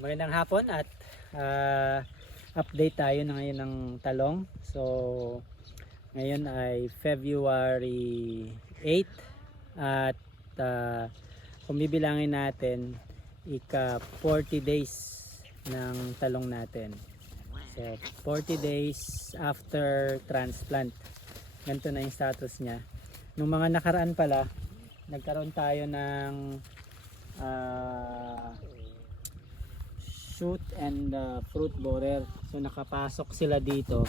Magandang hapon at update tayo na ngayon ng talong. So ngayon ay February 8 at kung bibilangin natin ika 40 days ng talong natin. So 40 days after transplant. Ganito na yung status niya. Nung mga nakaraan pala, nagkaroon tayo ng shoot and fruit borer. So nakapasok sila dito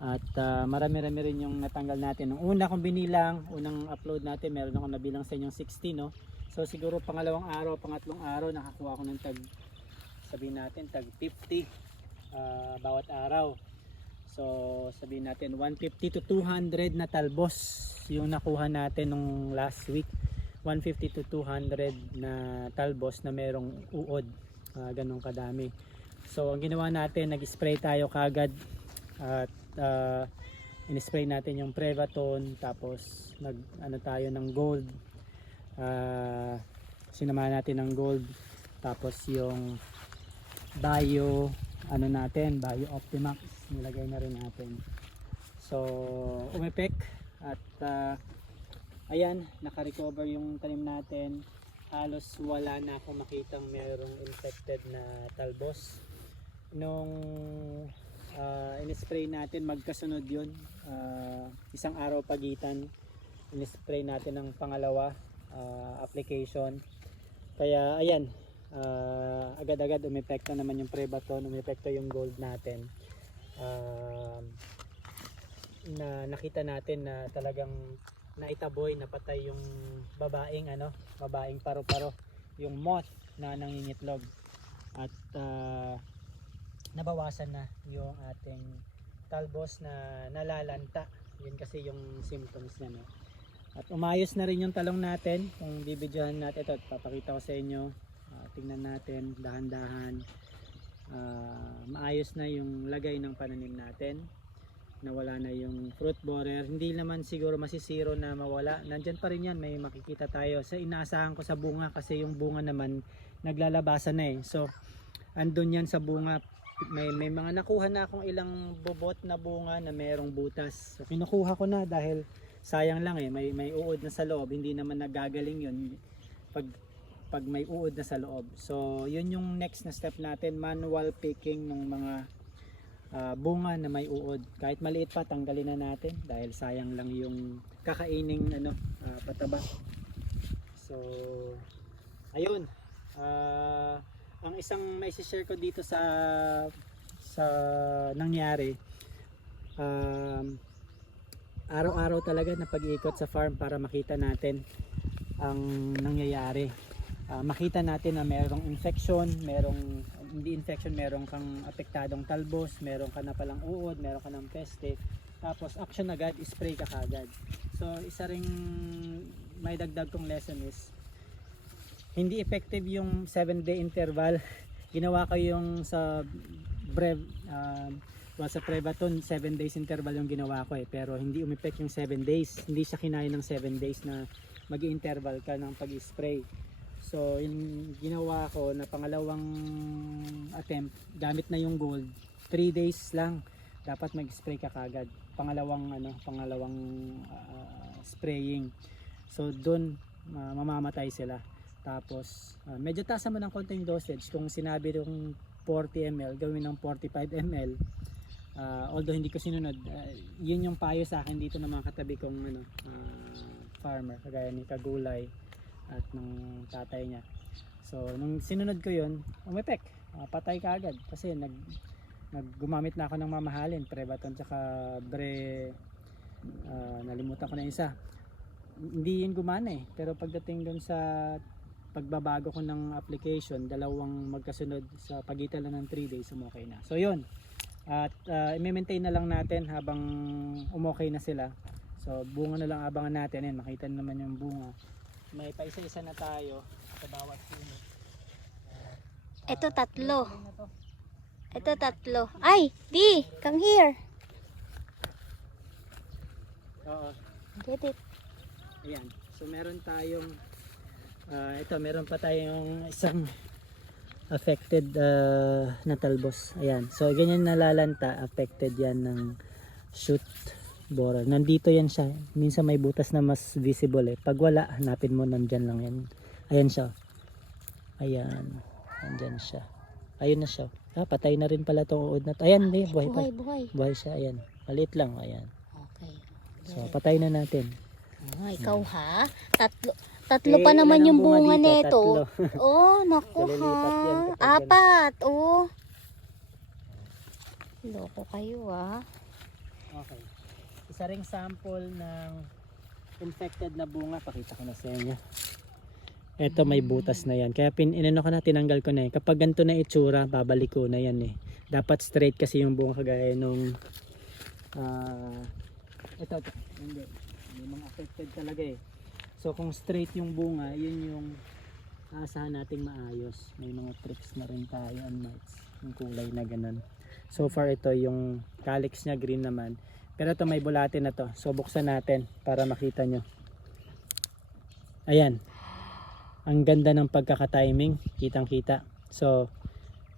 at marami-rami rin yung natanggal natin. Nung una kong binilang, unang upload natin, meron akong nabilang sa inyong 60, no? So siguro pangalawang araw, pangatlong araw nakakuha ako ng sabihin natin tag 50 bawat araw. So sabihin natin 150 to 200 na talbos yung nakuha natin nung last week. 150 to 200 na talbos na merong uod. Ganun kadami. So ang ginawa natin, nag-spray tayo kagad at in-spray natin yung Prevaton, tapos nag tayo ng gold, sinamahan natin ng gold, tapos yung bio bio Optimax nilagay na rin natin. So umepek at ayan, naka-recover yung tanim natin. Halos wala na akong makitang mayroong infected na talbos. Nung in-spray natin, magkasunod yun, isang araw pagitan, in-spray natin ng pangalawa application. Kaya ayan, agad-agad umepekto naman yung Prevaton, umepekto yung gold natin. Na nakita natin na talagang naitaboy, napatay yung babaeng paru-paro, yung moth na nangingitlog, at nabawasan na yung ating talbos na nalalanta. Yun kasi yung symptoms niya, no? At umayos na rin yung talong natin. Kung bibidyohan natin ito, papakita ko sa inyo, tingnan natin dahan-dahan. Maayos na yung lagay ng pananim natin, nawala na yung fruit borer. Hindi naman siguro masisiro na mawala, nandyan pa rin yan, may makikita tayo. Sa inaasahan ko sa bunga, kasi yung bunga naman naglalabasan na So andun yan sa bunga. May mga nakuha na akong ilang bobot na bunga na merong butas. So kinukuha ko na dahil sayang lang may uod na sa loob. Hindi naman nagagaling yun pag may uod na sa loob. So yun yung next na step natin, manual picking ng mga bunga na may uod. Kahit maliit pa, tanggalin na natin dahil sayang lang yung kakaining pataba. So ayun, ang isang may share ko dito sa nangyari, araw-araw talaga na pag-iikot sa farm para makita natin ang nangyayari. Makita natin na merong infection, merong kang apektadong talbos, meron ka na palang uod, meron ka ng peste, tapos action agad, spray ka kagad. So isa ring may dagdag kong lesson is, hindi effective yung 7-day interval. Ginawa ko yung sa Prevaton, 7 days interval yung ginawa ko pero hindi umepek yung 7 days. Hindi siya kinaya ng 7 days na mag-interval ka ng pag-spray. So yung ginawa ko na pangalawang attempt, gamit na yung gold, 3 days lang dapat mag-spray ka kagad. Pangalawang spraying. So doon mamamatay sila. Tapos medyo taas naman ng konting dosage. Kung sinabi yung 40 ml, gawin ng 45 ml. Although hindi ko sinunod, yun yung payo sa akin dito ng mga katabi kong farmer, kagaya ni Kagulay at ng tatay niya. So nung sinunod ko yun, umepek, patay ka agad kasi gumamit na ako ng mamahalin, Prevaton tsaka nalimutan ko na isa. Hindi yun gumana pero pagdating dun sa pagbabago ko ng application, dalawang magkasunod sa pagitan lang ng 3 days, umokay na. So yun, at i-maintain na lang natin habang umokay na sila. So bunga na lang abangan natin. Yan, makita naman yung bunga. May paisa-isa na tayo sa bawat unit. Ito tatlo. Ito tatlo. Ay, Di, come here. Oo. Get it. Ayan. So meron tayong ito, meron pa tayong isang affected na talbos. Ayan. So ganyan nalalanta, affected yan ng shoot borer. Nandito yan siya. Minsan may butas na mas visible eh. Pag wala, hanapin mo, nandyan lang yan. Ayan siya. Ayan. Nandyan siya. Ayun na siya. Ah, patay na rin pala itong uod na to. Ayan, eh, buhay pa. Buhay. Buhay siya. Ayan. Maliit lang. Ayan. Okay. So patay na natin. Ikaw ha? Tatlo pa naman yung bunga nito. Tatlo. Oh, naku So, ha. lilipat yan kapag Apat. Oh. Loko kayo ah. Okay. Isa ring sample ng infected na bunga. Pakita ko na sa inyo. Ito may butas na yan. Kaya inano ko na, tinanggal ko na eh. Kapag ganito na itsura, babalik ko na yan eh. Dapat straight kasi yung bunga kagaya nung ito. Hindi. May mga affected talaga eh. So kung straight yung bunga, yun yung aasahan nating maayos. May mga tricks na rin tayo on mites. Yung kulay na ganun. So far ito yung calyx niya green naman. Pero ito may bulate na to. So buksan natin para makita nyo. Ayan. Ang ganda ng pagkaka-timing. Kitang kita. So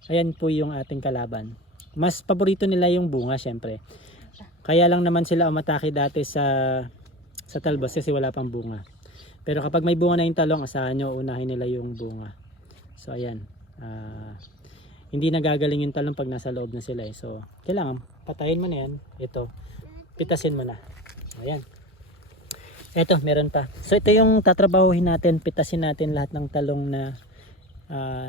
ayan po yung ating kalaban. Mas paborito nila yung bunga syempre. Kaya lang naman sila umatake dati sa talbos kasi wala pang bunga. Pero kapag may bunga na yung talong, asahan nyo, unahin nila yung bunga. So ayan. Hindi nagagaling yung talong pag nasa loob na sila eh. So kailangan patayin mo na yan. Ito. Pitasin mo na. Ayan. Ito, meron pa. So ito yung tatrabahuhin natin. Pitasin natin lahat ng talong na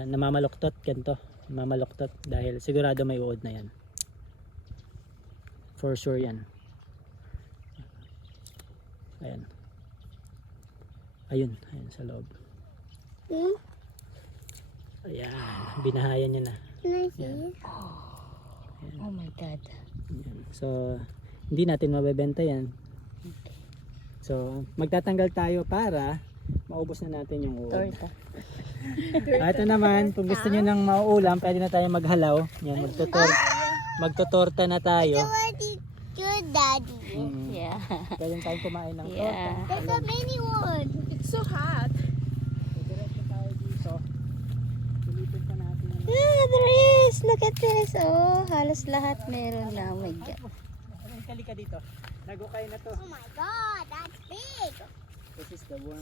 namamaluktot. Ganito. Namamaluktot. Dahil sigurado may uod na yan. For sure yan. Ayan. Ayun sa loob. Ayan, binahayan niya na. Ayan. Oh my God. Ayan. So, hindi natin mabebenta yan. So, magtatanggal tayo para maubos na natin yung uod. Torta. Ito naman, kung gusto nyo ng mauulam, pwede na tayo maghalaw. Yan, magtotorta na tayo. Good, Daddy. Yeah. Pwede tayong kumain ng torta. Yeah. There's a mini one. It's so hot. Diretso tayo dito. Silipin pa natin. Yeah, there is. Look at this. Oh, halos lahat meron na. Oh my God. Anong kalika dito? Nagukay na to. Oh my God, that's big. This is the one.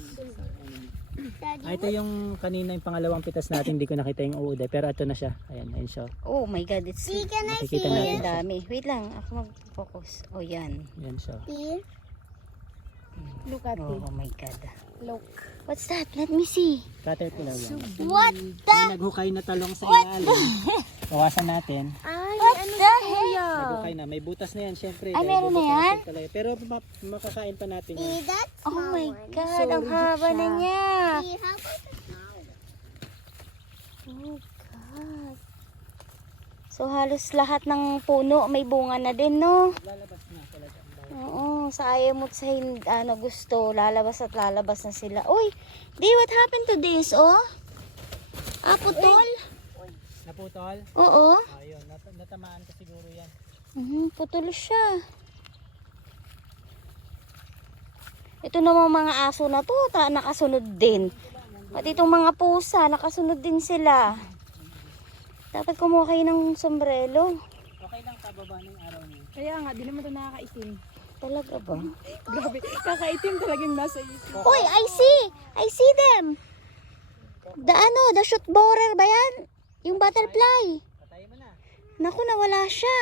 Daddy, Ito yung kanina yung pangalawang pitas natin. Hindi ko nakita yung uod eh. Pero ito na siya. Ayan, ayun siya. Oh my God, it's see, can I see Makikita oh, natin yan siya. dami. Wait lang, ako mag-focus. Oh, yan. Ayan siya. here? Look at Oh my God. Look. What's that? Let me see. Caterpillar yan. What the? May naghukay na talong sa ilalim. Bawasan natin. Ay, What ano the to, kuya? Naghukay na. May butas na yan syempre. Ay, dahil meron na bubutasin yan? talaga. Pero makakain pa natin yan. That's Oh small my one. God, So ang haba na siya. niya. See, how about the small one? Oh God. So halos lahat ng puno may bunga na din, no? Lalabas na talaga. Oo, sa ayaw mo sa gusto, lalabas at lalabas na sila. Uy, di, what happened to this, oh? Ah, putol? Naputol? Oo. Ayun, natamaan ko siguro yan. Putol siya. Ito namang mga aso na to, nakasunod din. Pati itong mga pusa, nakasunod din sila. Dapat kumuha kayo ng sombrero. Okay lang, pababa na yung araw niyo. Kaya nga, di naman ito nakakaitim. Talaga ba? Grabe, kakaitim talagang nasa isip. Uy, I see them. The shoot borer ba yan? Yung butterfly. Patayin mo na. Naku, nawala siya.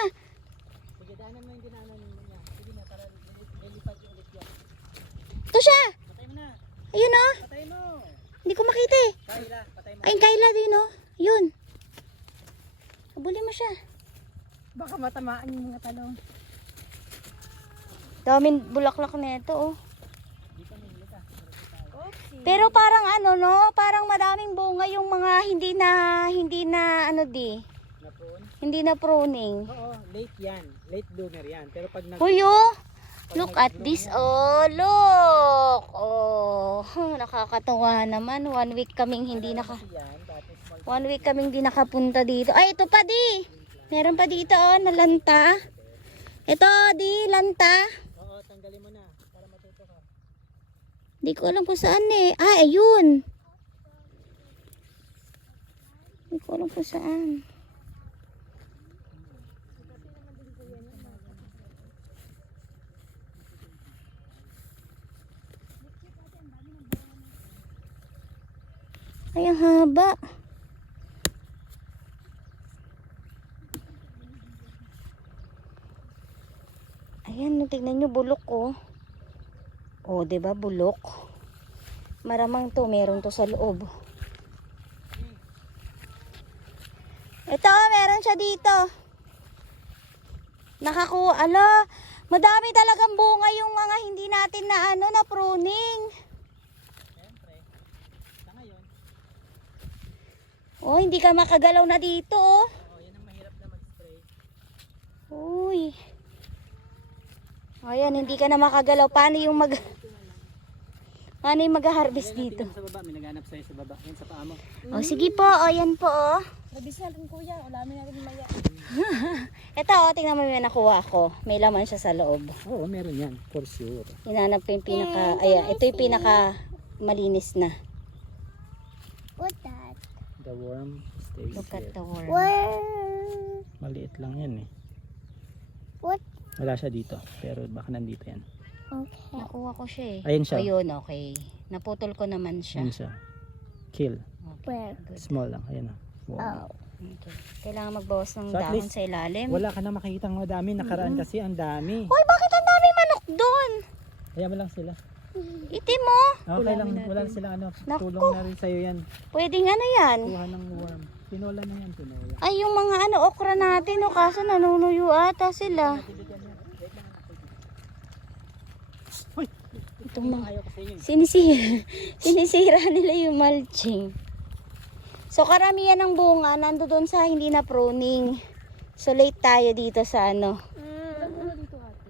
Sige, daanan mo yung dinaanan niya. Sige na, para lilipat yung ulit yan. Ito siya. Patay mo na. Ayun, oh. Patay mo. Hindi ko makita eh. Kayla, patay mo. Ayun, Kayla din, oh. Yun. Habulin mo siya. Baka matamaan yung mga talong. Daming bulaklak nito, oh. Di pa may ulit ah. Oopsie. Pero parang ano, no? Parang madaming bunga yung mga hindi na ano Na-prune? hindi na pruning. Oo, late yan. Late bloomer yan. Pero pag Hoy, oh. Look at this. Oh, look. Oh, nakakatuwa naman. 1 week kaming hindi nakapunta dito. Ay, ito pa di. Meron pa dito, oh, na lanta. Ito, di, lanta. Oo, tanggalin mo na para matuto ka. Di ko alam kung saan eh. Ah, ayun. Hindi ko alam kung saan. Ay, ang haba. Ayan, tignan nyo, bulok oh. Oh, 'di ba bulok? Maramang to, meron to sa loob. Ito, meron siya dito. Nakakuha, ala, madami talagang bunga yung mga hindi natin na na pruning. Siyempre, sa ngayon, Oh, hindi ka makagalaw na dito oh. yan ang mahirap na mag-spray. Uy. Ayan, hindi ka na makagalaw. Paano yung mag-harvest dito? Sa baba, may naghanap sa'yo sa baba. Yan sa paa mo. Oh, sige po. Oh, yan po oh. Labis natin kuya, ulamin natin maya. Ito oh, tingnan mo yung nakuha ko. May laman siya sa loob. Oo, meron yan. For sure. Hinanap ko yung pinaka, ayan, ito yung pinaka malinis na. What that? The worm stays Look at there. the worm. Maliit lang yan eh. What? Wala siya dito. Pero baka nandito yan. Okay. Nakuha ko siya eh. Ayun siya. Ayun, okay. Naputol ko naman siya. Yan siya. Kill. Where? Small lang. Ayan o. Oh. Okay. Kailangan magbawas ng So, at dahon least, sa ilalim. Wala ka na makikita ng madami. Nakaraan kasi ang dami. Hoy, bakit ang dami manok doon? Kaya mo lang sila. Itim mo. Okay lang. Wala na sila ano. Naku. Tulong na rin sa'yo yan. Pwedeng ano yan? Kuha ng worm. Tinola na yan. Tinola. Ay, yung mga okra natin, o kaso nanunuyo ata sila. Hoy! Itong mga Ayaw ko sa inyo. sinisira nila yung mulching. So, karamihan ng bunga nandoon sa hindi na pruning. So, late tayo dito sa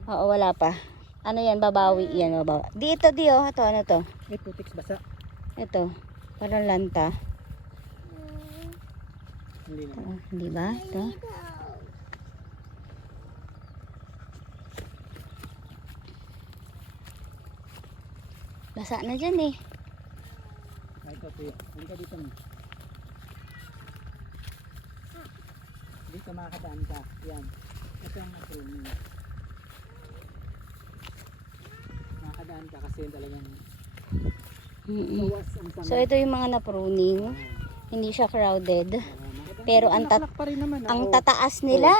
Oo, wala pa. Ano yan, babawi yan. Babawi. Dito, ito, ano to? May putiks basa. Ito, parang lanta. Hindi na. Hindi ba? Ito. Basa na dyan eh. Ay, ito tuyo. Hindi ka dito. Dito makakadaan ka. Yan. Ito ang pruning. Makakadaan ka kasi talagang bawas ang sama. So, ito yung mga na-pruning. Hindi siya crowded. Makita- Pero ang bulaklak pa rin naman, Ang oo. tataas nila.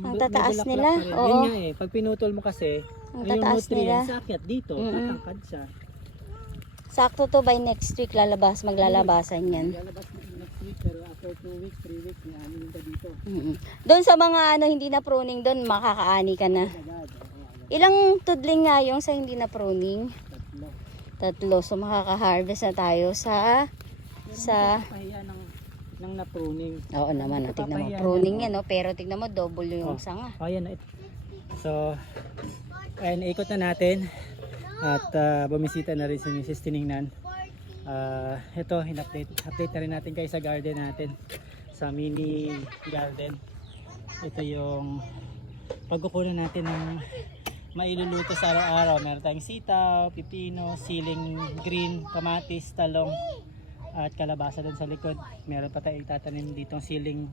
Ang May tataas bulaklak nila, pa rin. oo. Yun nga eh. Pag pinutol mo kasi, Ang yung tataas nutrients nila. akyat dito. Tatangkad siya. Sakto to by next week maglalabasan yan. Lalabas na next week pero after 2 weeks, 3 weeks, may anin ka dito. Doon sa mga hindi na pruning doon, makakaani ka na. Agad. Oo, agad. Ilang tudling nga yung sa hindi na pruning? Tatlo. 3. So makaka-harvest na tayo sa Pahiya ng na-pruning. Oo naman, Hindi tignan mo. papahiya Pruning yan, yan, no? Pero tignan mo, double yung Oh. sanga. Oh, yan. So, ayun, ikot na natin. At bumisita na rin si Mrs. Tiningnan. Ito, update na rin natin kayo sa garden natin. Sa mini garden. Ito yung pagkukunan natin ng mailuluto sa araw-araw. Meron tayong sitaw, pipino, siling green, kamatis, talong, at kalabasa dun sa likod. Meron pa tayong itatanim ditong siling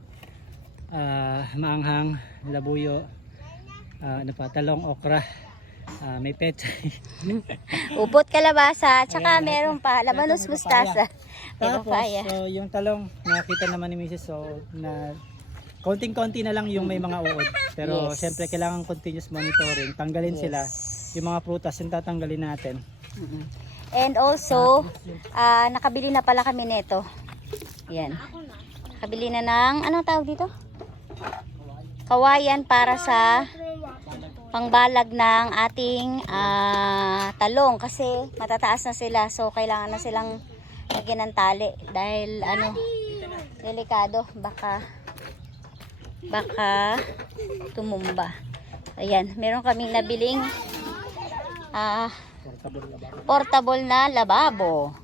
maanghang, labuyo, talong, okra, may pechay. Upot kalabasa, tsaka Ayan, meron pa, labanos may mustasa. May Tapos, papaya. so yung talong, nakita naman ni Mrs. So, na konting-konti na lang yung may mga uod. Pero Yes. syempre kailangan continuous monitoring. Tanggalin Yes. sila. Yung mga prutas, yung tatanggalin natin. And also, nakabili na pala kami nito. Yan. Nakabili na ng, anong tawag dito? Kawayan para sa pangbalag ng ating talong kasi matataas na sila, so kailangan na silang lagyan ng tali dahil delikado, baka tumumba. Ayan, meron kaming nabiling portable na lababo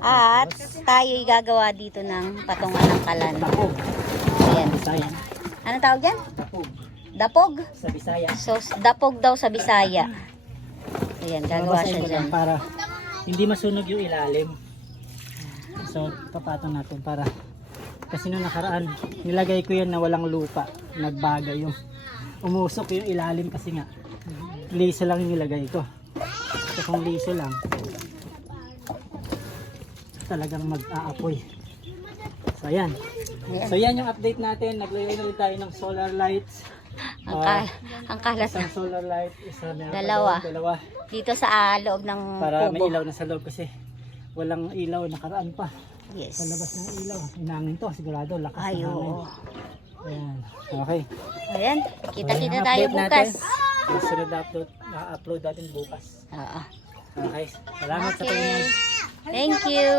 at tayo'y gagawa dito ng patungan ng kalan. Ayan, ayan. Anong tawag yan? Dapog? Sa Bisaya. So, dapog daw sa Bisaya. Ayan, gagawa siya Babasahin ko dyan. lang para hindi masunog yung ilalim. So, papatong natin para Kasi nung nakaraan, nilagay ko yan na walang lupa. Nagbagay yung umusok yung ilalim kasi nga. Liso lang yung nilagay ko. So kung liso lang, talagang mag-aapoy. So ayan. So yan yung update natin. Naglagay na rin tayo ng solar lights. Ang kalas Isang solar light, isa meron pa Dalawa. doon, dalawa. dito sa loob ng Para may kubo. ilaw na sa loob kasi walang ilaw, nakaraan pa. Yes. Sa labas ng ilaw. Inangin to, sigurado. Lakas Ay, ng hangin. oo. Ayan. Okay. Ayan, kita-kita Ayan ang tayo update bukas. natin. Susunod na upload natin bukas. Oo. Okay. Salamat sa Okay. panonood. Thank you.